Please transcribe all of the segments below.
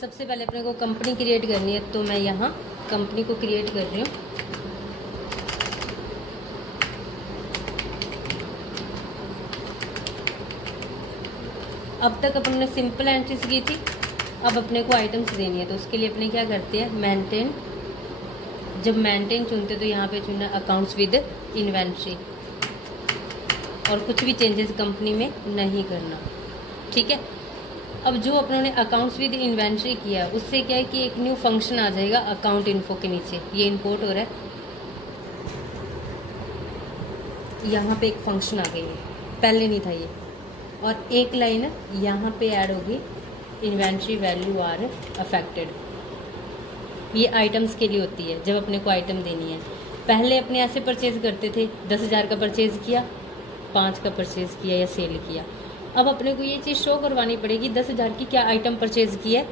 सबसे पहले अपने को कंपनी क्रिएट करनी है, तो मैं यहाँ कंपनी को क्रिएट कर रही हूँ। अब तक अपन ने सिंपल एंट्रीज की थी, अब अपने को आइटम्स देनी है, तो उसके लिए अपने क्या करते हैं, मेंटेन। जब मेंटेन चुनते तो यहाँ पे चुनना अकाउंट्स विद इन्वेंट्री, और कुछ भी चेंजेस कंपनी में नहीं करना। ठीक है। अब जो अपनों ने अकाउंट्स विद इन्वेंट्री किया उससे क्या है कि एक न्यू फंक्शन आ जाएगा अकाउंट इन्फो के नीचे, ये इंपोर्ट हो रहा है, यहाँ पे एक फंक्शन आ गई है, पहले नहीं था ये, और एक लाइन यहाँ पे ऐड होगी, इन्वेंट्री वैल्यू आर अफेक्टेड। ये आइटम्स के लिए होती है, जब अपने को आइटम देनी है। पहले अपने ऐसे परचेज करते थे, 10,000 का परचेज किया, 5 का परचेज किया या सेल किया। अब अपने को ये चीज़ शो करवानी पड़ेगी 10,000 की क्या आइटम परचेज किया है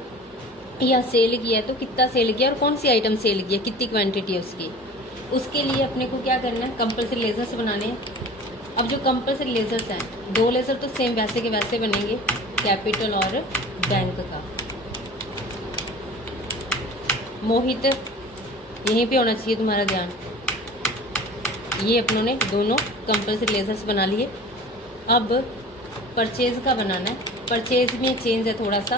या सेल किया है, तो कितना सेल किया और कौन सी आइटम सेल किया, कितनी क्वांटिटी है उसकी। उसके लिए अपने को क्या करना है, कंपल्सरी लेजर्स बनाने हैं। अब जो कंपल्सरी लेजर्स हैं, 2 लेजर तो सेम वैसे के वैसे बनेंगे, कैपिटल और बैंक का। मोहित, यहीं पे होना चाहिए तुम्हारा ध्यान। ये अपनों ने दोनों कंपल्सरी लेजर्स बना लिए। अब परचेज का बनाना है, परचेज में चेंज है थोड़ा सा,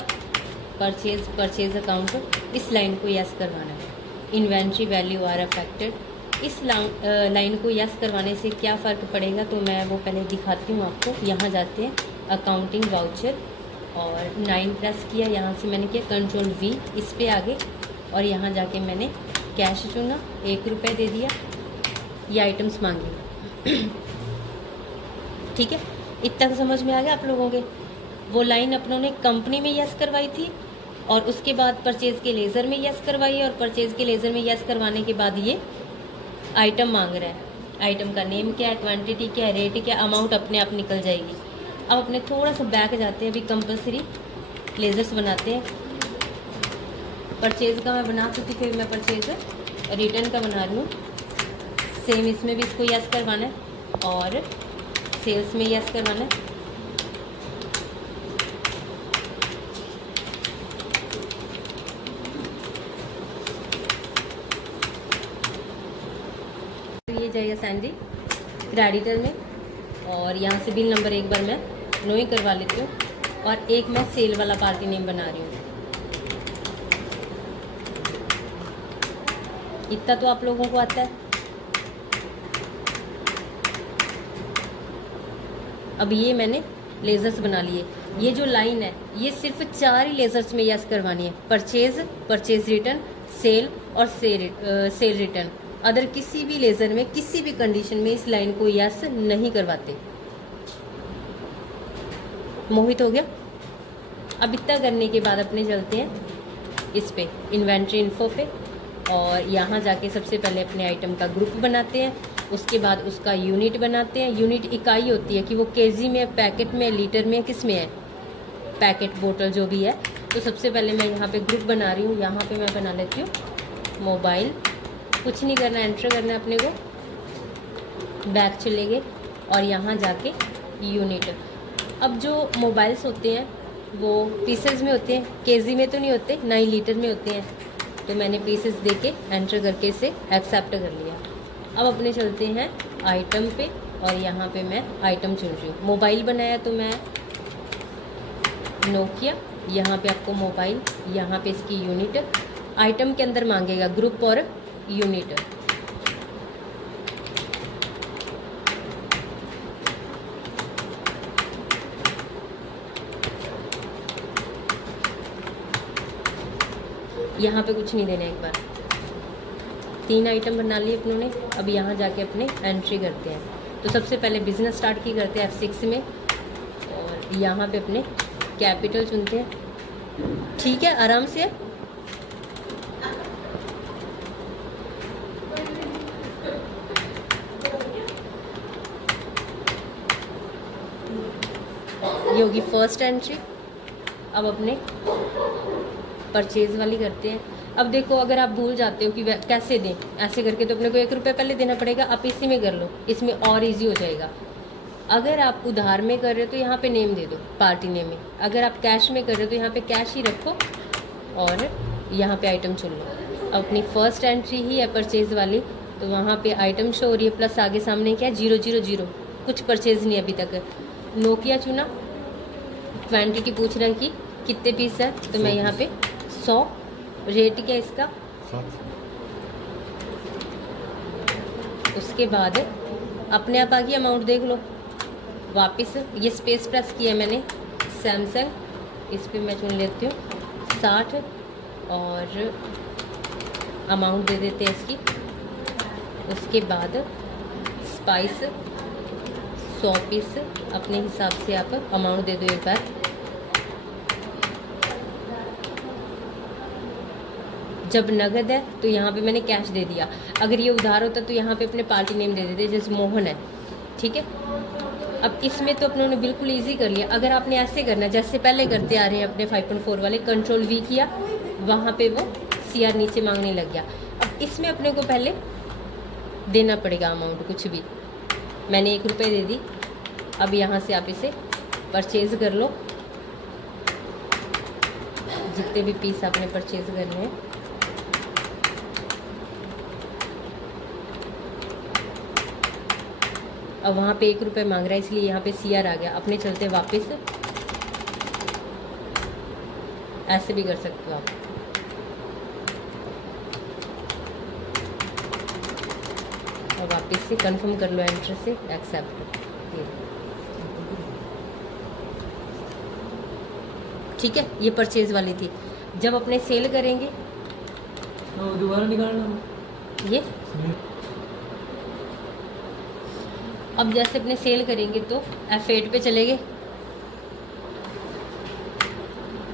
परचेज अकाउंट, इस लाइन को यस करवाना है, इन्वेंट्री वैल्यू आर अफेक्टेड। इस लाइन को यस करवाने से क्या फ़र्क पड़ेगा, तो मैं वो पहले दिखाती हूँ आपको। यहाँ जाते हैं अकाउंटिंग वाउचर, और 9 प्रेस किया, यहाँ से मैंने किया कंट्रोल V, इस पे आगे, और यहाँ जाके मैंने कैश चुना, 1 रुपये दे दिया, ये आइटम्स मांगी। ठीक है, इतना समझ में आ गया आप लोगों के। वो लाइन अपनों ने कंपनी में यस करवाई थी, और उसके बाद परचेज के लेज़र में यस करवाई, और परचेज के लेज़र में यस करवाने के बाद ये आइटम मांग रहा है। आइटम का नेम क्या है, क्वांटिटी क्या है, रेट क्या, अमाउंट अपने आप निकल जाएगी। अब अपने थोड़ा सा बैक जाते हैं, अभी कंपल्सरी लेजर्स बनाते हैं। परचेज का मैं बना चुकी, फिर मैं परचेज रिटर्न का बना रही हूँ। सेम इसमें भी इसको यस करवाना है, और सेल्स में यस करवाना है। तो ये जाएगा सैंडी क्रेडिटर में, और यहाँ से बिल नंबर एक बार मैं नो ही करवा लेती हूँ, और एक मैं सेल वाला पार्टी नेम बना रही हूँ। इतना तो आप लोगों को आता है। अब ये मैंने लेजर्स बना लिए। ये जो लाइन है ये सिर्फ 4 ही लेजर्स में यस करवानी है, परचेज, परचेज रिटर्न, सेल और सेल रिटर्न। अदर किसी भी लेजर में किसी भी कंडीशन में इस लाइन को यस नहीं करवाते। मोहित हो गया। अब इतना करने के बाद अपने चलते हैं इस पे इन्वेंट्री इन्फो पे, और यहाँ जाके सबसे पहले अपने आइटम का ग्रुप बनाते हैं, उसके बाद उसका यूनिट बनाते हैं। यूनिट इकाई होती है कि वो केजी में, पैकेट में, लीटर में, किस में है, पैकेट, बोतल, जो भी है। तो सबसे पहले मैं यहाँ पे ग्रुप बना रही हूँ। यहाँ पे मैं बना लेती हूँ मोबाइल, कुछ नहीं करना, एंटर करना है अपने को, बैक चले गए, और यहाँ जाके यूनिट। अब जो मोबाइल्स होते हैं वो पीसेस में होते हैं, केजी में तो नहीं होते, ना ही लीटर में होते हैं। तो मैंने पीसेस दे के एंटर करके इसे एक्सेप्ट कर लिया। अब अपने चलते हैं आइटम पे, और यहाँ पे मैं आइटम चुन रही हूँ। मोबाइल बनाया तो मैं नोकिया, यहाँ पे आपको मोबाइल, यहाँ पे इसकी यूनिट। आइटम के अंदर मांगेगा ग्रुप और यूनिट। यहाँ पे कुछ नहीं देना, एक बार 3 आइटम बना लिए अपनों ने। अब यहाँ जाके अपने एंट्री करते हैं। तो सबसे पहले बिजनेस स्टार्ट की करते हैं F6 में, और यहाँ पे अपने कैपिटल चुनते हैं। ठीक है, आराम से। ये होगी फर्स्ट एंट्री। अब अपने परचेज वाली करते हैं। अब देखो, अगर आप भूल जाते हो कि कैसे दें, ऐसे करके तो अपने को 1 रुपये पहले देना पड़ेगा। आप इसी में कर लो, इसमें और इजी हो जाएगा। अगर आप उधार में कर रहे हो तो यहाँ पे नेम दे दो, पार्टी नेम में। अगर आप कैश में कर रहे हो तो यहाँ पे कैश ही रखो, और यहाँ पे आइटम चुन लो। अपनी फर्स्ट एंट्री ही है परचेज़ वाली, तो वहाँ पे आइटम शो हो रही है, प्लस आगे सामने क्या है 000, कुछ परचेज़ नहीं अभी तक। नोकिया चुना, क्वांटिटी पूछ रहा है कि कितने पीस है, तो मैं यहाँ पे 100। रेट क्या है इसका? उसके बाद अपने आप आ गया अमाउंट, देख लो। वापस ये स्पेस प्रेस किया मैंने सैमसंग, इस पे मैं चुन लेती हूँ 60 और अमाउंट दे देते हैं इसकी। उसके बाद स्पाइस 100 पीस, अपने हिसाब से आप अमाउंट दे दो एक बार। जब नगद है तो यहाँ पे मैंने कैश दे दिया, अगर ये उधार होता तो यहाँ पे अपने पार्टी नेम दे देते, जैसे मोहन है, ठीक है। अब इसमें तो अपनों ने बिल्कुल इजी कर लिया। अगर आपने ऐसे करना जैसे पहले करते आ रहे हैं अपने 5.4 वाले, कंट्रोल V किया, वहाँ पे वो CR नीचे मांगने लग गया। अब इसमें अपने को पहले देना पड़ेगा अमाउंट, कुछ भी। मैंने 1 रुपये दे दी। अब यहाँ से आप इसे परचेज़ कर लो, जितने भी पीस आपने परचेज़ करने हैं। अब वहाँ पे 1 रुपये मांग रहा है, इसलिए यहाँ पे CR आ गया। अपने चलते वापस, ऐसे भी कर सकते हो आप। और वापस से कंफर्म कर लो एंटर से, एक्सेप्ट। ठीक है, ये परचेज वाली थी। जब अपने सेल करेंगे दोबारा निकालना ये, अब जैसे अपने सेल करेंगे तो F8 पे चले गए।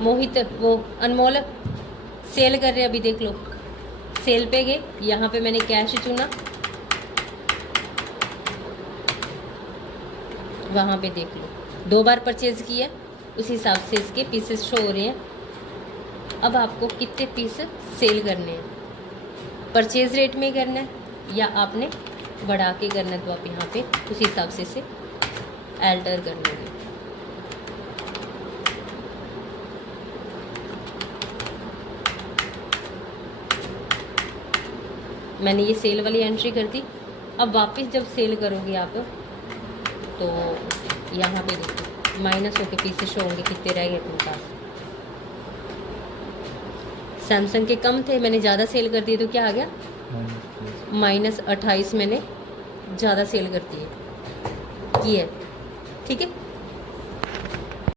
मोहित वो अनमोल सेल कर रहे हैं, अभी देख लो। सेल पे गए, यहाँ पे मैंने कैश चुना, वहाँ पे देख लो 2 बार परचेज किया, उस हिसाब से इसके पीसेस शो हो रहे हैं। अब आपको कितने पीस सेल करने हैं, परचेज रेट में करना है या आपने बढ़ा के करना है, तो आप यहाँ पे उस हिसाब से इसे अल्टर कर लेंगे। मैंने ये सेल वाली एंट्री कर दी। अब वापस जब सेल करोगे आप, तो यहाँ पे देखो माइनस होके पीसेस शो होंगे, कितने रह गए अपने पास। सैमसंग के कम थे, मैंने ज़्यादा सेल कर दिए, तो क्या आ गया -28 मैंने ज़्यादा सेल कर दिए की है, ठीक है।